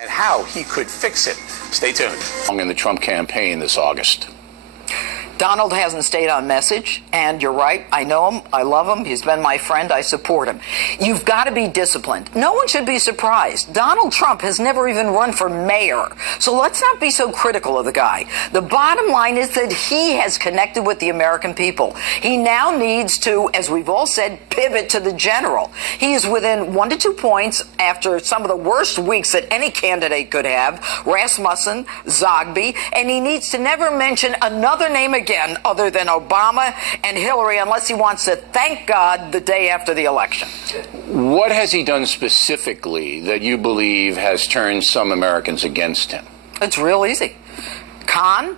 and how he could fix it. Stay tuned. In the Trump campaign this August. Donald hasn't stayed on message, and you're right. I know him. I love him. He's been my friend. I support him. You've got to be disciplined. No one should be surprised. Donald Trump has never even run for mayor. So let's not be so critical of the guy. The bottom line is that he has connected with the American people. He now needs to, as we've all said, pivot to the general. He is within 1 to 2 points after some of the worst weeks that any candidate could have, Rasmussen, Zogby, and he needs to never mention another name again other than Obama and Hillary unless he wants to thank God the day after the election. What has he done specifically that you believe has turned some Americans against him? It's real easy. Khan,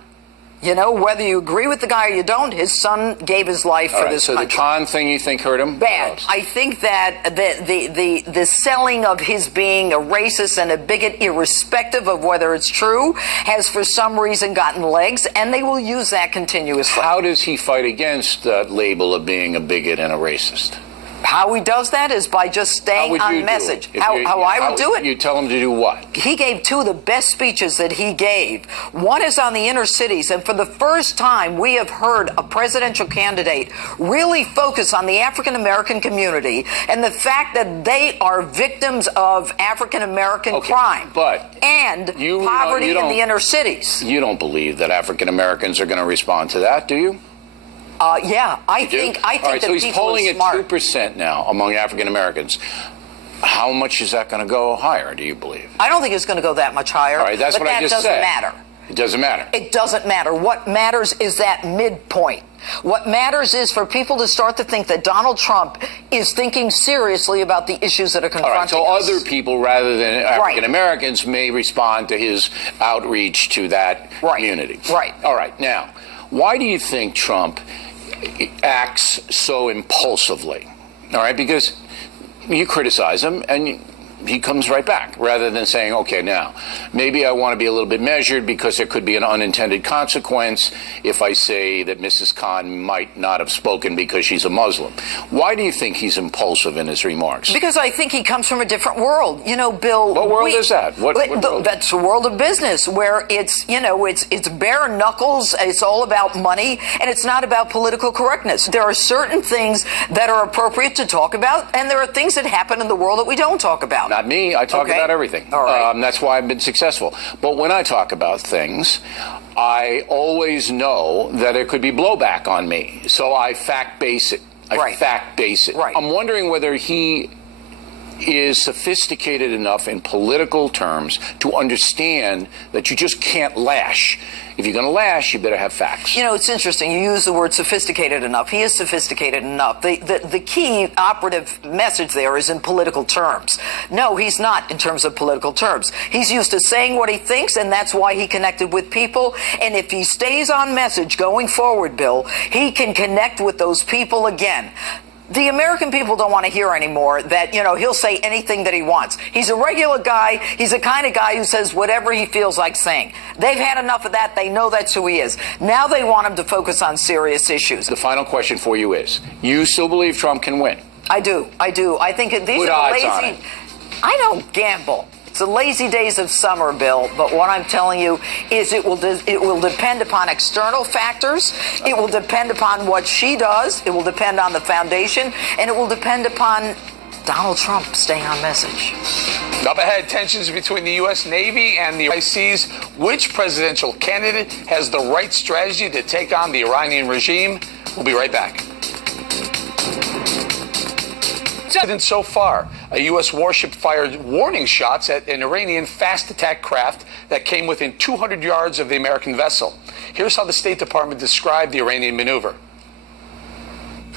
you know, whether you agree with the guy or you don't, his son gave his life for this country. So the Khan thing you think hurt him? Bad. I think that the selling of his being a racist and a bigot, irrespective of whether it's true, has for some reason gotten legs, and they will use that continuously. How does he fight against that label of being a bigot and a racist? How he does that is by just staying on message. How I would do it? You tell him to do what? He gave 2 of the best speeches that he gave. One is on the inner cities, and for the first time, we have heard a presidential candidate really focus on the African-American community and the fact that they are victims of African-American crime and poverty in the inner cities. You don't believe that African-Americans are going to respond to that, do you? Yeah, I think that so he's people polling are smart. at 2% now among African Americans. How much is that going to go higher, do you believe? I don't think it's going to go that much higher. All right, that's what I just said. But that doesn't matter. It doesn't matter. It doesn't matter. What matters is that midpoint. What matters is for people to start to think that Donald Trump is thinking seriously about the issues that are confronting us. So other people, rather than African Americans, may respond to his outreach to that community. Right. All right. Now, why do you think Trump acts so impulsively? All right, because you criticize him and he comes right back, rather than saying, okay, now, maybe I want to be a little bit measured because there could be an unintended consequence if I say that Mrs. Khan might not have spoken because she's a Muslim. Why do you think he's impulsive in his remarks? Because I think he comes from a different world. You know, Bill. What world is that? What world? That's the world of business, where it's, you know, it's bare knuckles, it's all about money, and it's not about political correctness. There are certain things that are appropriate to talk about, and there are things that happen in the world that we don't talk about. Not me. I talk about everything. All right. That's why I've been successful. But when I talk about things, I always know that there could be blowback on me. So I fact base it. Fact base it. Right. I'm wondering whether he is sophisticated enough in political terms to understand that you just can't lash. If you're going to lash, you better have facts. You know, it's interesting. You use the word sophisticated enough. He is sophisticated enough. The key operative message there is in political terms. No, he's not in terms of political terms. He's used to saying what he thinks, and that's why he connected with people. And if he stays on message going forward, Bill, he can connect with those people again. The American people don't want to hear anymore that, you know, he'll say anything that he wants. He's a regular guy. He's the kind of guy who says whatever he feels like saying. They've had enough of that. They know that's who he is. Now they want him to focus on serious issues. The final question for you is, you still believe Trump can win? I do. I do. I think these are lazy. I don't gamble. It's the lazy days of summer, Bill, but what I'm telling you is it will depend upon external factors. It will depend upon what she does. It will depend on the foundation, and it will depend upon Donald Trump staying on message. Up ahead, tensions between the U.S. Navy and the ICs. Which presidential candidate has the right strategy to take on the Iranian regime? We'll be right back. So far, a U.S. warship fired warning shots at an Iranian fast attack craft that came within 200 yards of the American vessel. Here's how the State Department described the Iranian maneuver.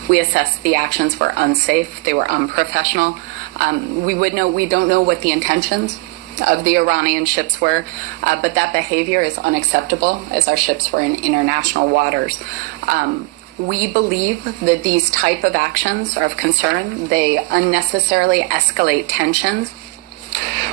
We assessed the actions were unsafe. They were unprofessional. We don't know what the intentions of the Iranian ships were, but that behavior is unacceptable as our ships were in international waters. We believe that these type of actions are of concern. They unnecessarily escalate tensions.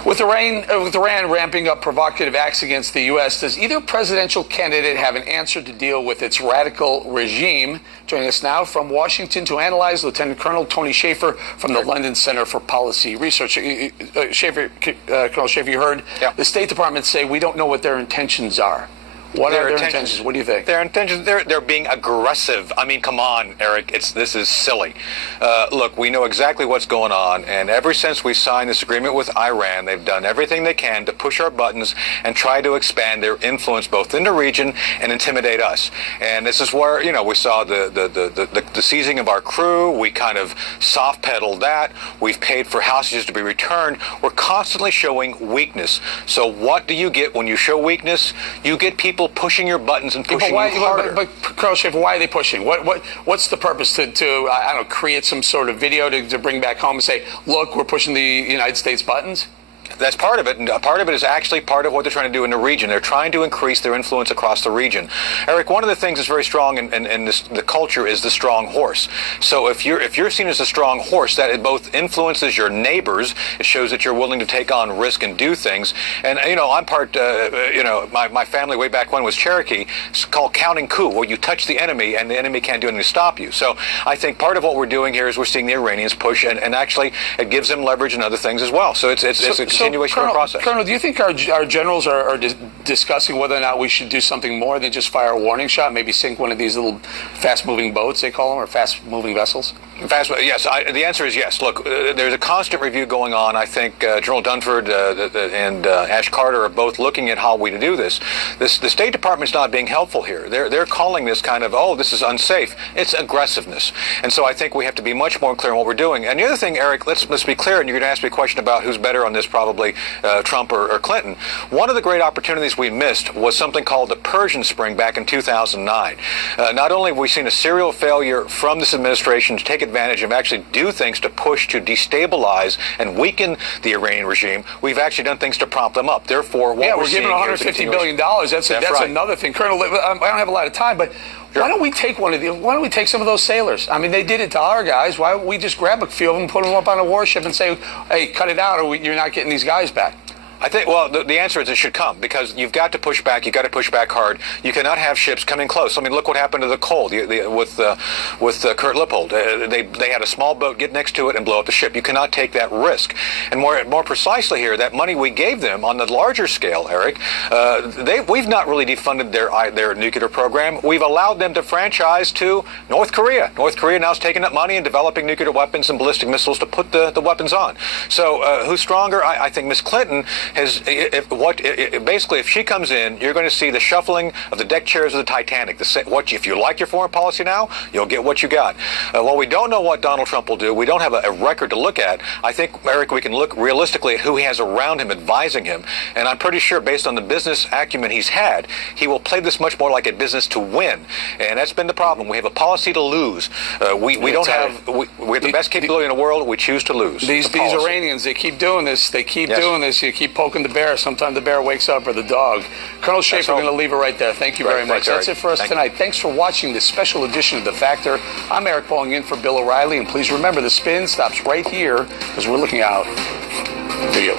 With Iran ramping up provocative acts against the U.S., does either presidential candidate have an answer to deal with its radical regime? Joining us now from Washington to analyze, Lieutenant Colonel Tony Shaffer from the London Center for Policy Research. Colonel Shaffer, you heard the State Department say we don't know what their intentions are. What are their intentions? What do you think? Their intentions, they're being aggressive. I mean, come on, Eric, this is silly. Look, we know exactly what's going on, and ever since we signed this agreement with Iran, they've done everything they can to push our buttons and try to expand their influence both in the region and intimidate us. And this is where, you know, we saw the seizing of our crew. We kind of soft-pedaled that. We've paid for hostages to be returned. We're constantly showing weakness. So what do you get when you show weakness? You get people pushing your buttons and pushing you harder. But Colonel Shaffer, why are they pushing? What's the purpose to I don't know, create some sort of video to bring back home and say, look, we're pushing the United States buttons? That's part of it, and part of it is actually part of what they're trying to do in the region. They're trying to increase their influence across the region. Eric, one of the things that's very strong in the culture is the strong horse. So if you're seen as a strong horse, that it both influences your neighbors, it shows that you're willing to take on risk and do things. And you know, I'm part. My family way back when was Cherokee. It's called counting coup, where you touch the enemy and the enemy can't do anything to stop you. So I think part of what we're doing here is we're seeing the Iranians push, and actually it gives them leverage and other things as well. So it's a continuation of the process. Colonel, do you think our generals are discussing whether or not we should do something more than just fire a warning shot, maybe sink one of these little fast-moving boats, they call them, or fast-moving vessels? Yes. The answer is yes. Look, there's a constant review going on. I think General Dunford and Ash Carter are both looking at how we do this. The State Department's not being helpful here. They're calling this kind of, oh, this is unsafe. It's aggressiveness. And so I think we have to be much more clear in what we're doing. And the other thing, Eric, let's be clear, and you're going to ask me a question about who's better on this, probably Trump or Clinton. One of the great opportunities we missed was something called the Persian Spring back in 2009. Not only have we seen a serial failure from this administration to take advantage and actually do things to push to destabilize and weaken the Iranian regime, we've actually done things to prompt them up. Therefore, what we're giving $150 billion. That's right. Another thing. Colonel, I don't have a lot of time, but why don't we take why don't we take some of those sailors? I mean, they did it to our guys. Why don't we just grab a few of them, put them up on a warship and say, hey, cut it out, or you're not getting these guys back? I think, well, the answer is it should come, because you've got to push back. You've got to push back hard. You cannot have ships coming close. I mean, look what happened to the Cole with Kurt Lippold. They had a small boat get next to it and blow up the ship. You cannot take that risk. And more precisely here, that money we gave them on the larger scale, Eric, we've not really defunded their nuclear program. We've allowed them to franchise to North Korea. North Korea now is taking up money and developing nuclear weapons and ballistic missiles to put the weapons on. So who's stronger? I think Miss Clinton basically, if she comes in, you're going to see the shuffling of the deck chairs of the Titanic. If you like your foreign policy now, you'll get what you got. While we don't know what Donald Trump will do, we don't have a record to look at. I think, Eric, we can look realistically at who he has around him advising him, and I'm pretty sure, based on the business acumen he's had, he will play this much more like a business to win, and that's been the problem. We have a policy to lose. We have the best capability in the world. We choose to lose. These Iranians, they keep doing this. They keep doing this. You keep poking the bear. Sometimes the bear wakes up, or the dog. Colonel Shaffer, we're going to leave it right there. Thank you very much. That's it for us tonight. Thanks for watching this special edition of The Factor. I'm Eric, calling in for Bill O'Reilly, and please remember, the spin stops right here, because we're looking out for you.